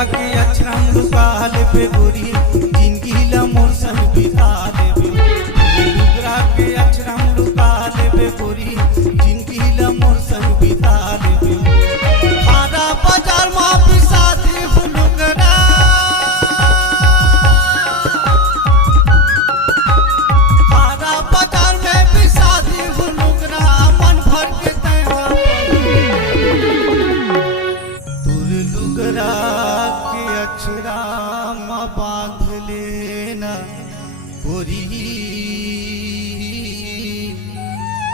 लुगरा के अक्षरम लुका लेबे गोरी जिंदगी ला मोर संग बिता लेबे तोरे लुगरा के अक्षरम लुका लेबे गोरी जिंदगी ला मोर संग बिता लेबे हारा बाजार मां बिसाती लुगरा हारा बाजार में बिसाती लुगरा मन भर के तैहा तोरे लुगरा के अक्षरा मां बांध लेना गोरी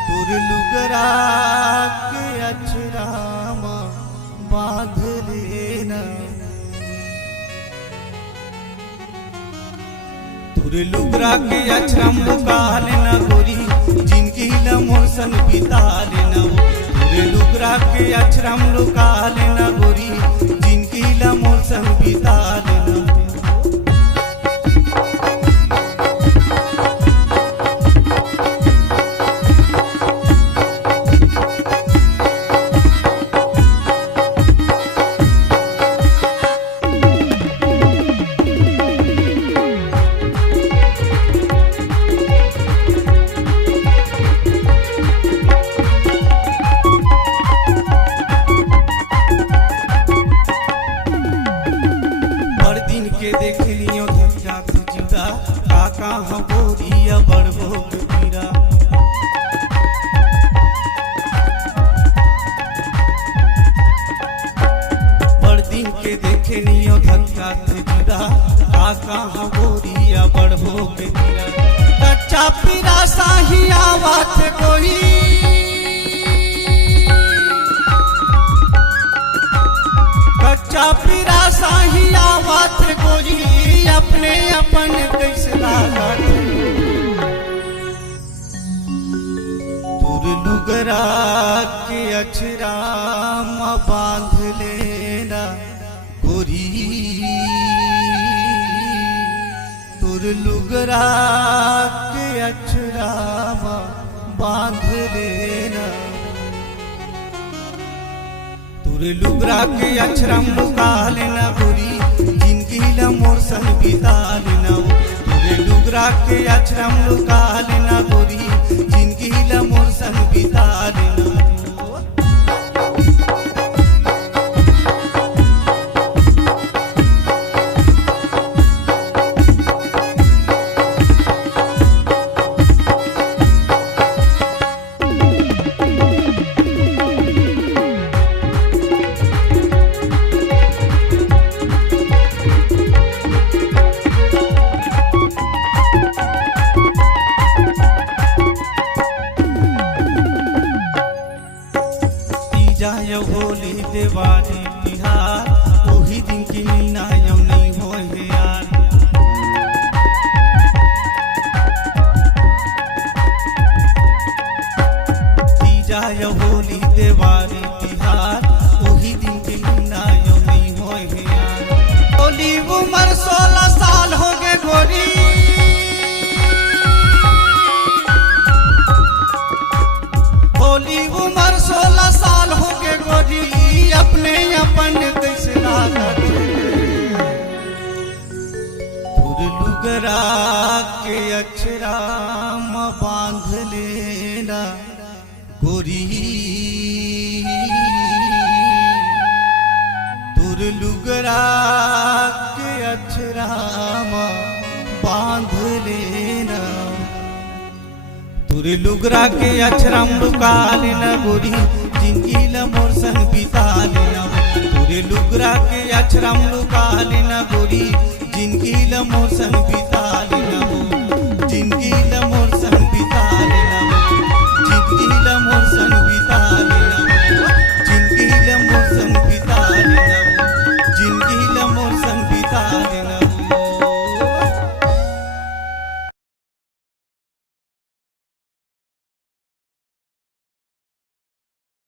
तोरे लुगरा के अक्षरा मां बांध लेना तोरे लुगरा के अक्षरम लुका लेना गोरी जिंदगी ला मोर संग बिता लेना तोरे लुगरा के अक्षरम लुका लेना गोरी जिंदगी ला मोर संग बिता लेना के देख लियो धक्का तुझा काका हम बोरिया बड़बो पीरा बड़ दिन के देख लियो धक्का तुझा काका हम बोरिया बड़बो पीरा कच्चा पीरा साही आवत कोई कच्चा पीरा साही आवत गोरी अपने अपन कैसे लागत तोरे लुगरा के अक्षरा मां बांध लेना गोरी तोरे लुगरा के अक्षरा मां बांध लेना तोरे लुगरा के अक्षरम लुका लेना गोरी जिंदगी ला मोर संग बिता लेना तोरे लुगरा के अक्षरम लुका लेना गोरी जिंदगी ला मोर संग बिता लेना जाय होली दिवाली बिहार वही दिन की मीना यम नहीं हो यार जाय होली दिवाली बिहार वही दिन की मीना यम नहीं हो यार होली उम्र 16 साल हो गए गोरी होली उम्र 16 साल हो गए गोरी अपने अपन कैसे लागत तोरे लुगरा के अक्षरा मां बांध लेना गोरी तोरे लुगरा के अक्षरा मां बांध लेना तोरे लुगरा के अक्षरम लुका लेना गोरी जिंदगी ला मोर संग बिता लेना तोरे लुगरा के अक्षरम लुका लेना गोरी जिंदगी ला मोर संग बिता लेना।